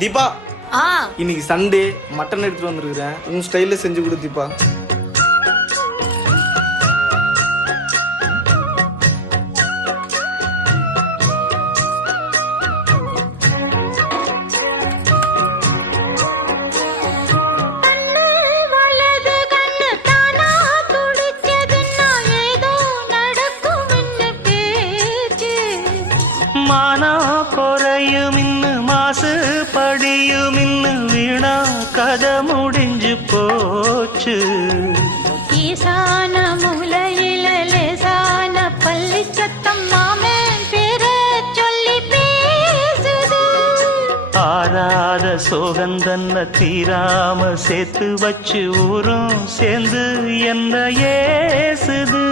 தீபா இன்னைக்கு Sunday mutton எடுத்துட்டு வந்துருக்கிறேன். உன் ஸ்டைல்ல செஞ்சு கொடு தீபா. மானா குறையும் இன்னு மாசு படியும் இன்னு வீணா கதை முடிஞ்சு போச்சு. ஈசான மூலையில லேசான பள்ளி சத்தம் மாமன் பேர சொல்லி பேசுது. ஆறாத சோகந்தன்ன தீராம சேர்த்து வச்சு ஊரும் சேர்ந்து என்ன ஏசுது.